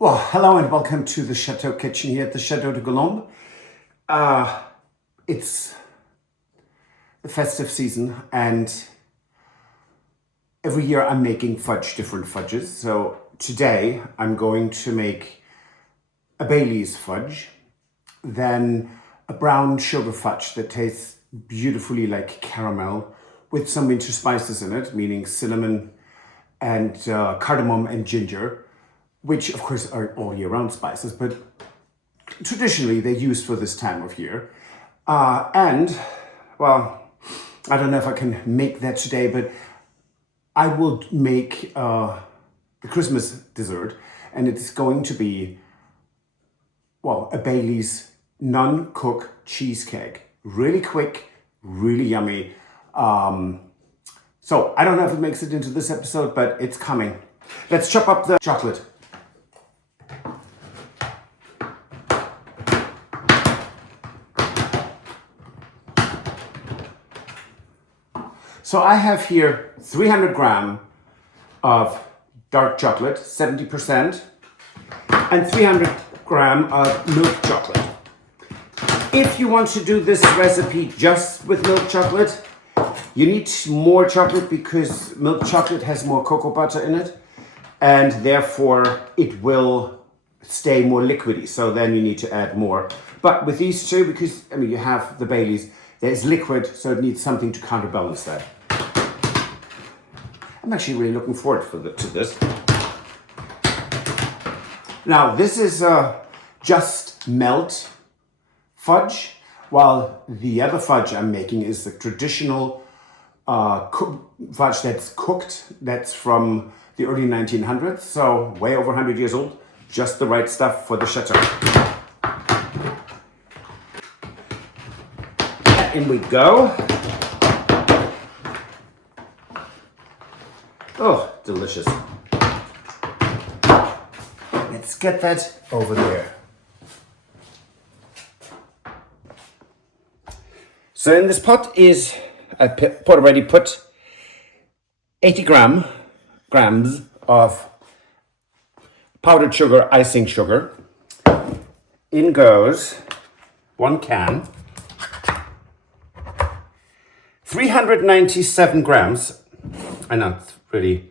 Well, hello and welcome to the Chateau kitchen here at the Chateau de Colombe. It's the festive season and every year I'm making different fudges. So today I'm going to make a Bailey's fudge, then a brown sugar fudge that tastes beautifully like caramel with some winter spices in it, meaning cinnamon and cardamom and ginger, which of course are all year round spices, but traditionally they're used for this time of year. Well, I don't know if I can make that today, but I will make the Christmas dessert, and it's going to be, well, a Bailey's non-cook cheesecake. Really quick, really yummy. So I don't know if it makes it into this episode, but it's coming. Let's chop up the chocolate. So I have here 300 grams of dark chocolate, 70%, and 300 grams of milk chocolate. If you want to do this recipe just with milk chocolate, you need more chocolate because milk chocolate has more cocoa butter in it, and therefore it will stay more liquidy. So then you need to add more. But with these two, because you have the Baileys, there's liquid, so it needs something to counterbalance that. I'm actually really looking forward to this. Now, this is just melt fudge, while the other fudge I'm making is the traditional fudge that's cooked. That's from the early 1900s, so way over 100 years old. Just the right stuff for the Chateau. In we go. Oh, delicious. Let's get that over there. So in this pot I already put 80 grams of powdered sugar, icing sugar. In goes 1 can. 397 grams. I know, it's really,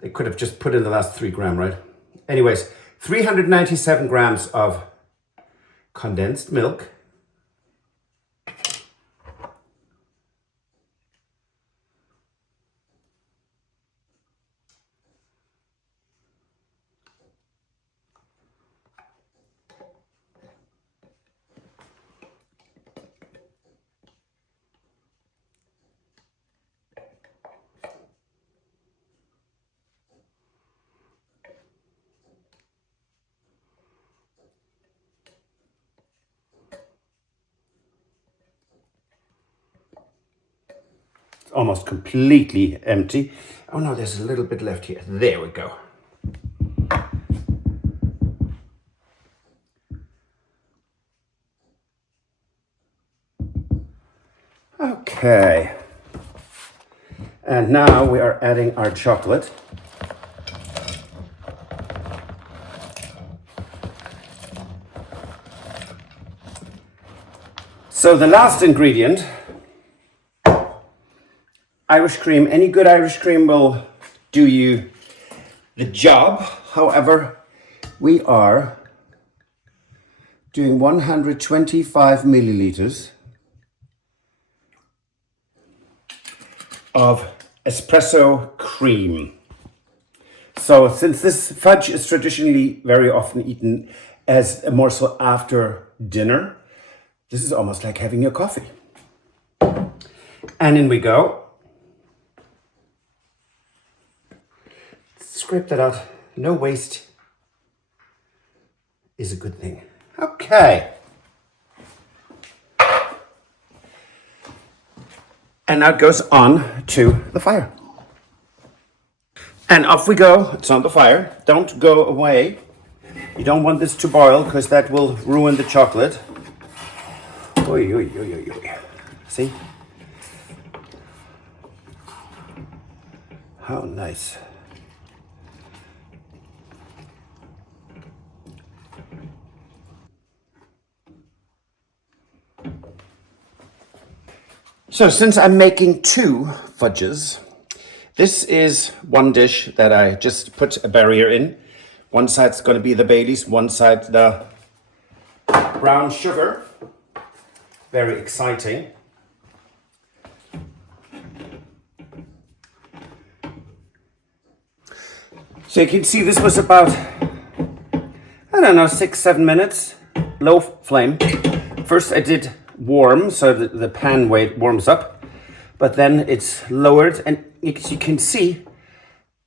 they could have just put in the last 3 grams, right? Anyways, 397 grams of condensed milk. Almost completely empty. Oh no, there's a little bit left here. There we go. Okay. And now we are adding our chocolate. So the last ingredient, Irish cream. Any good Irish cream will do you the job. However, we are doing 125 milliliters of espresso cream. So since this fudge is traditionally very often eaten as a morsel after dinner, this is almost like having your coffee. And in we go. Scrape that out. No waste is a good thing. Okay. And now it goes on to the fire. And off we go. It's on the fire. Don't go away. You don't want this to boil because that will ruin the chocolate. Oy, oy, oy, oy, oy. See? How nice. So since I'm making 2 fudges, this is one dish that I just put a barrier in. One side's going to be the Baileys, one side the brown sugar. Very exciting. So you can see this was about, I don't know, 6-7 minutes, low flame. First I did warm, so the pan weight warms up, but then it's lowered, and as you can see,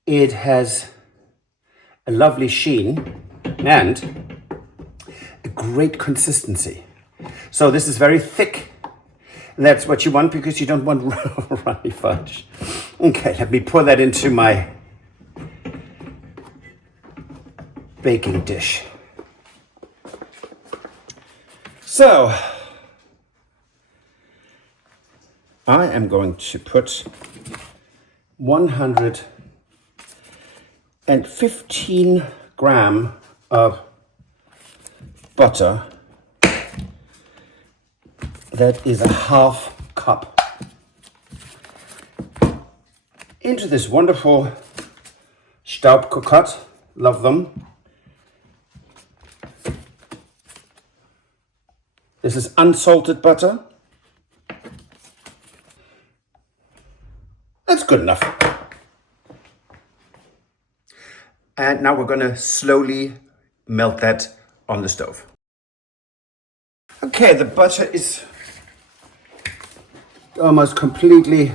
it has a lovely sheen and a great consistency. So this is very thick, and that's what you want because you don't want runny fudge. Okay, let me pour that into my baking dish. So I am going to put 115 grams of butter. That is a half cup into this wonderful Staubkokat. Love them. This is unsalted butter. That's good enough. And now we're going to slowly melt that on the stove. Okay, the butter is almost completely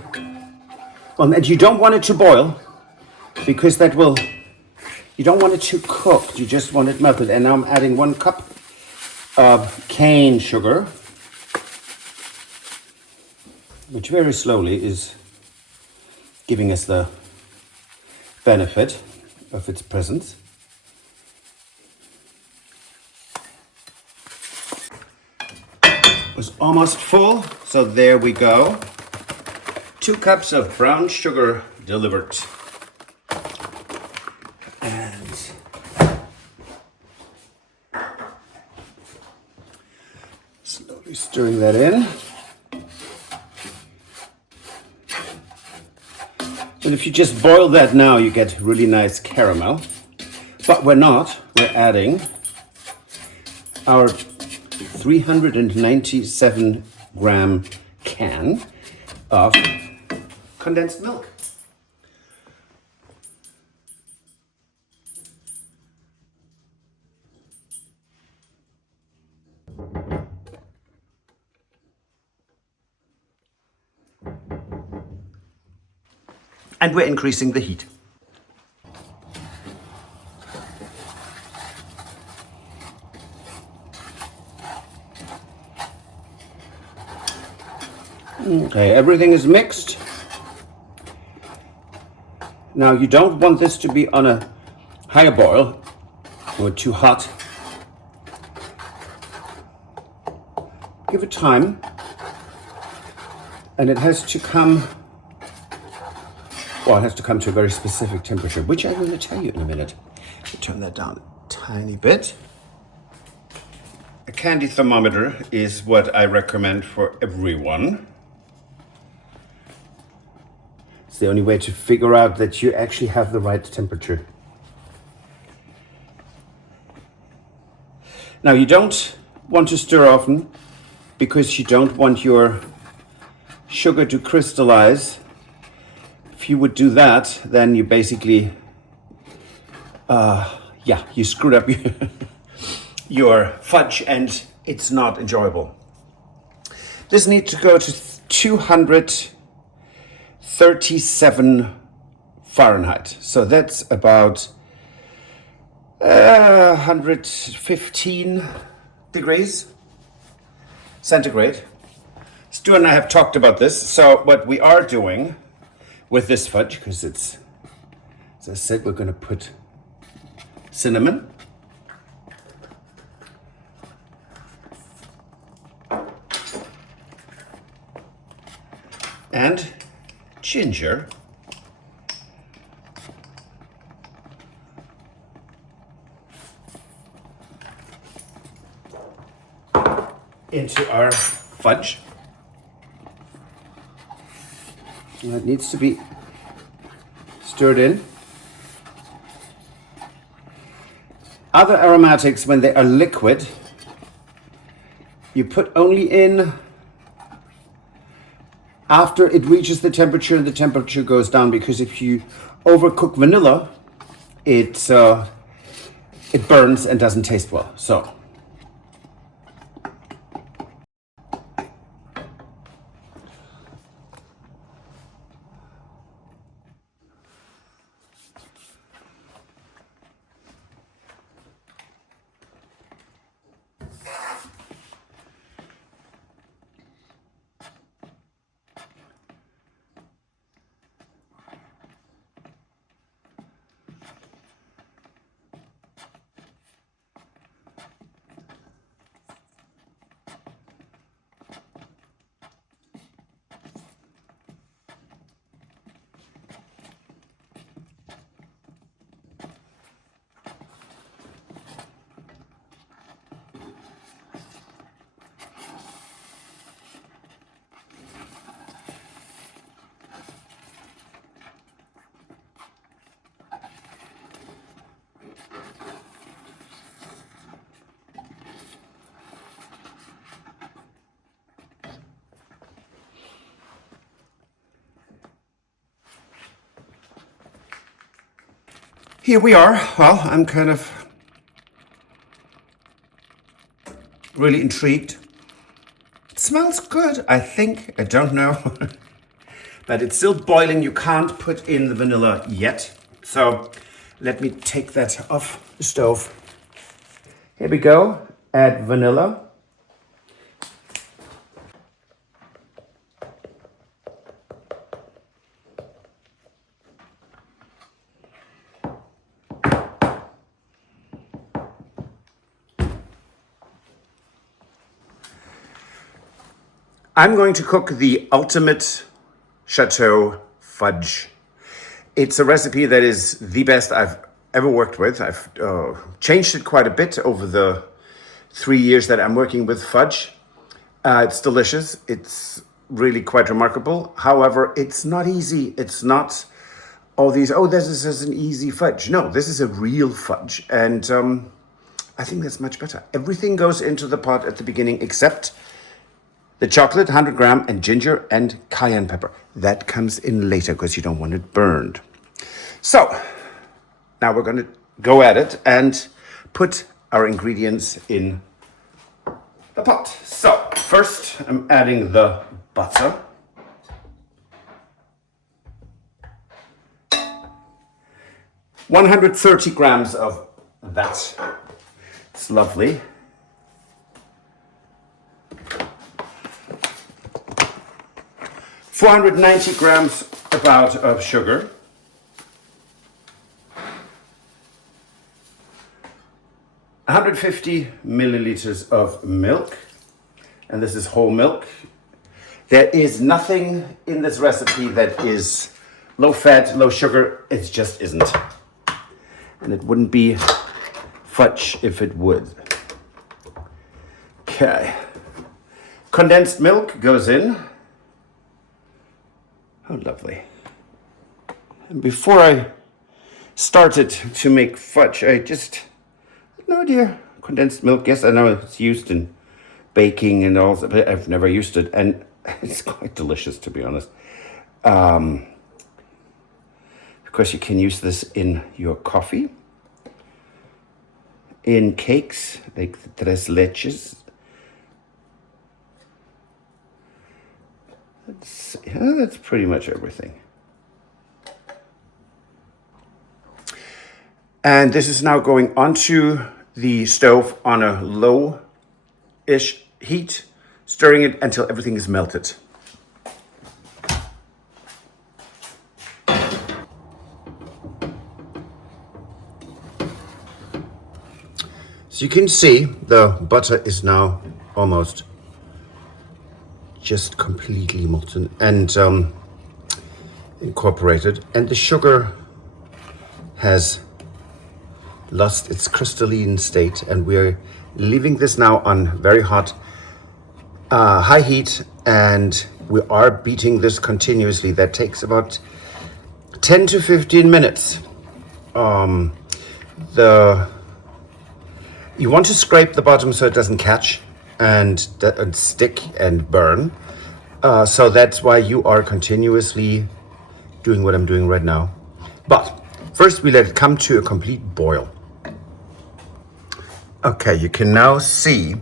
on, and you don't want it to boil because that will, you don't want it to cook, you just want it melted. And now I'm adding 1 cup of cane sugar, which very slowly is giving us the benefit of its presence. It was almost full, so there we go. 2 cups of brown sugar delivered. And slowly stirring that in. And if you just boil that now, you get really nice caramel. But we're not. We're adding our 397 gram can of condensed milk. And we're increasing the heat. Okay, everything is mixed. Now you don't want this to be on a higher boil or too hot. Give it time, and it has to come, well, it has to come to a very specific temperature, which I'm going to tell you in a minute. I'll turn that down a tiny bit. A candy thermometer is what I recommend for everyone. It's the only way to figure out that you actually have the right temperature. Now you don't want to stir often because you don't want your sugar to crystallize. If you would do that, then you basically, you screwed up your fudge and it's not enjoyable. This needs to go to 237 Fahrenheit. So that's about 115 degrees centigrade. Stu and I have talked about this. So what we are doing with this fudge, because it's, as I said, we're going to put cinnamon, and ginger, into our fudge. It needs to be stirred in. Other aromatics, when they are liquid, you put only in after it reaches the temperature and the temperature goes down, because if you overcook vanilla, it burns and doesn't taste well. So here we are. Well, I'm kind of really intrigued. It smells good, I think. I don't know. But it's still boiling. You can't put in the vanilla yet. So let me take that off the stove. Here we go. Add vanilla. I'm going to cook the ultimate Chateau Fudge. It's a recipe that is the best I've ever worked with. I've changed it quite a bit over the 3 years that I'm working with fudge. It's delicious. It's really quite remarkable. However, it's not easy. It's not all these, this is an easy fudge. No, this is a real fudge. And I think that's much better. Everything goes into the pot at the beginning except the chocolate, 100 gram, and ginger and cayenne pepper. That comes in later because you don't want it burned. So now we're going to go at it and put our ingredients in the pot. So first I'm adding the butter. $130 grams of that. It's lovely. 490 grams about of sugar. 150 milliliters of milk, and this is whole milk. There is nothing in this recipe that is low fat, low sugar. It just isn't. And it wouldn't be fudge if it would. Okay. Condensed milk goes in. Oh, lovely. And before I started to make fudge, I just had no idea. Condensed milk, yes, I know it's used in baking and all, but I've never used it. And it's quite delicious, to be honest. Of course, you can use this in your coffee, in cakes, like the tres leches. That's pretty much everything. And this is now going onto the stove on a low-ish heat, stirring it until everything is melted. So you can see the butter is now almost just completely molten and incorporated, and the sugar has lost its crystalline state, and we're leaving this now on very hot high heat, and we are beating this continuously. That takes about 10 to 15 minutes. You want to scrape the bottom so it doesn't catch and stick and burn. So that's why you are continuously doing what I'm doing right now. But first we let it come to a complete boil. Okay, you can now see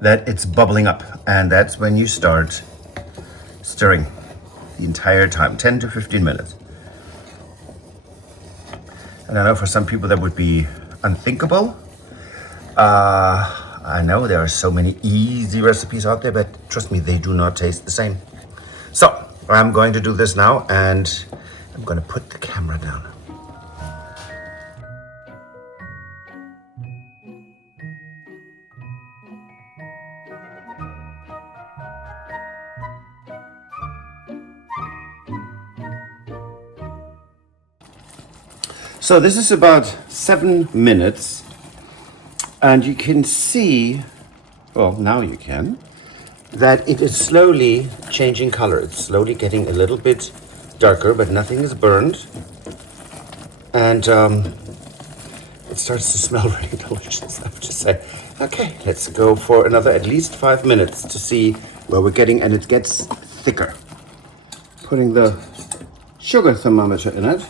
that it's bubbling up, and that's when you start stirring the entire time, 10 to 15 minutes. And I know for some people that would be unthinkable. I know there are so many easy recipes out there, but trust me, they do not taste the same. So I'm going to do this now, and I'm going to put the camera down. So this is about 7 minutes, and you can see, well, now you can, that it is slowly changing color. It's slowly getting a little bit darker, but nothing is burned. And it starts to smell really delicious, I have to say. Okay, let's go for another at least 5 minutes to see where we're getting, and it gets thicker. Putting the sugar thermometer in it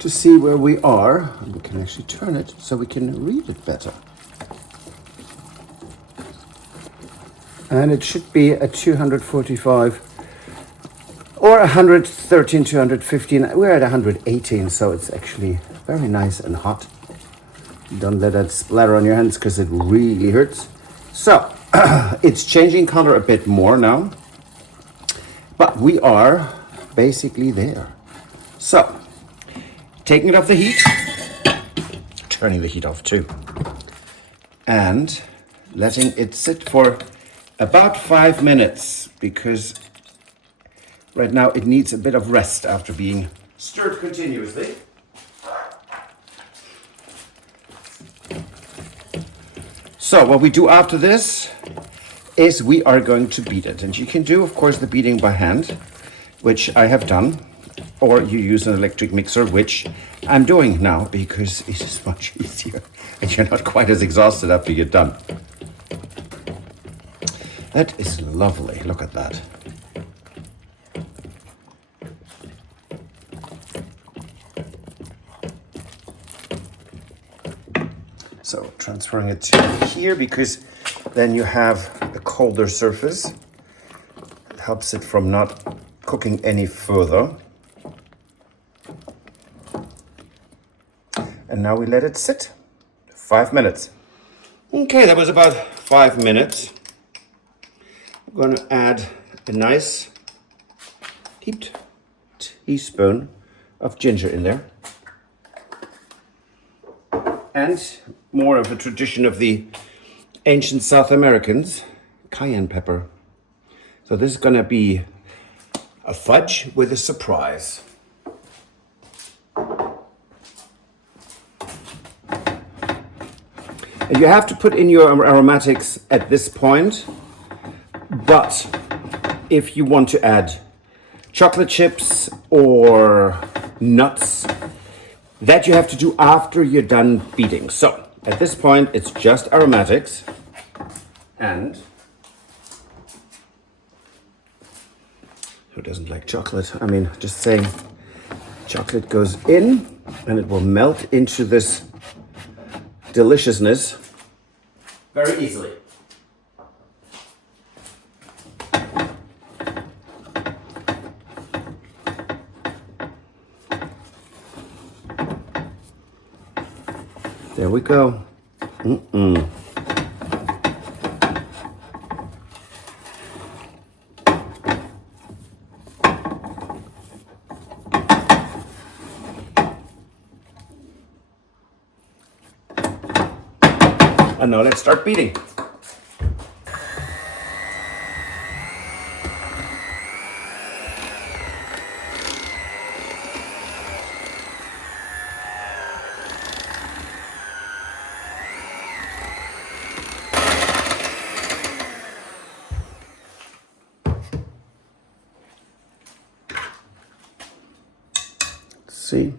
to see where we are. And we can actually turn it so we can read it better. And it should be at 245 or 113, 215. We're at 118, so it's actually very nice and hot. Don't let that splatter on your hands because it really hurts. So it's changing color a bit more now, but we are basically there. So taking it off the heat, turning the heat off too, and letting it sit for about 5 minutes, because right now it needs a bit of rest after being stirred continuously. So what we do after this is we are going to beat it. And you can do, of course, the beating by hand, which I have done, or you use an electric mixer, which I'm doing now because it is much easier and you're not quite as exhausted after you're done. That is lovely. Look at that. So transferring it to here, because then you have a colder surface. It helps it from not cooking any further. And now we let it sit 5 minutes. Okay, that was about 5 minutes. I'm going to add a nice heaped teaspoon of ginger in there. And more of a tradition of the ancient South Americans, cayenne pepper. So this is going to be a fudge with a surprise. And you have to put in your aromatics at this point, but if you want to add chocolate chips or nuts, that you have to do after you're done beating. So at this point, it's just aromatics, and who doesn't like chocolate? I mean, just saying, chocolate goes in and it will melt into this deliciousness very easily. There we go. And now let's start beating. see.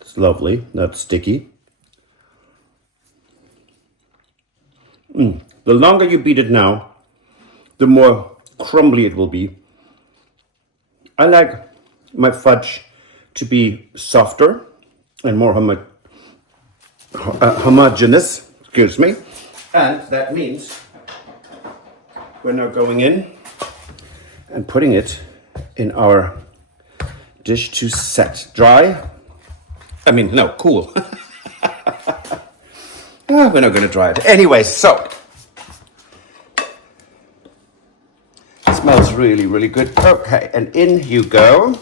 It's lovely, not sticky. The longer you beat it now, the more crumbly it will be. I like my fudge to be softer and more homogeneous, excuse me. And that means we're now going in and putting it in our dish to set. Dry. I mean, no, cool. We're not going to dry it. Anyway, so. It smells really, really good. Okay, and in you go.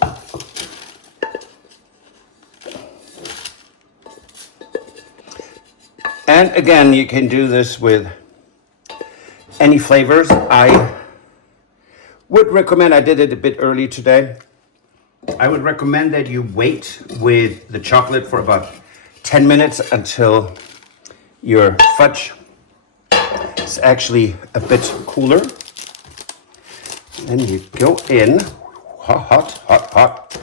And again, you can do this with any flavors. I would recommend, I did it a bit early today. I would recommend that you wait with the chocolate for about 10 minutes until your fudge is actually a bit cooler. Then you go in, hot, hot, hot.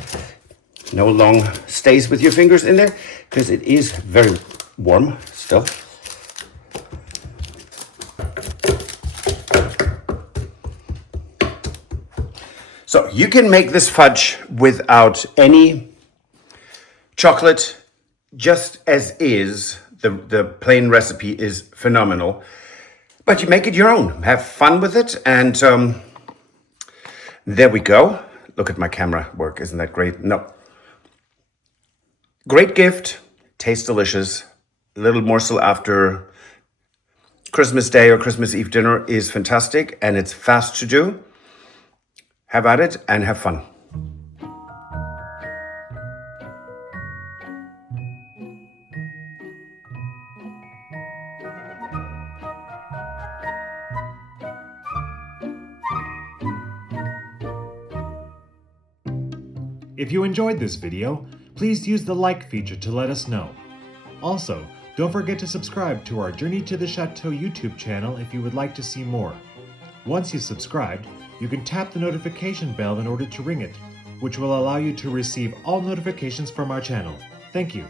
No long stays with your fingers in there because it is very warm still. So you can make this fudge without any chocolate, just as is. The plain recipe is phenomenal, but you make it your own. Have fun with it, and there we go. Look at my camera work, isn't that great? No. Great gift, tastes delicious. A little morsel after Christmas Day or Christmas Eve dinner is fantastic, and it's fast to do. Have at it and have fun. If you enjoyed this video, please use the like feature to let us know. Also, don't forget to subscribe to our Journey to the Chateau YouTube channel if you would like to see more. Once you've subscribed, you can tap the notification bell in order to ring it, which will allow you to receive all notifications from our channel. Thank you.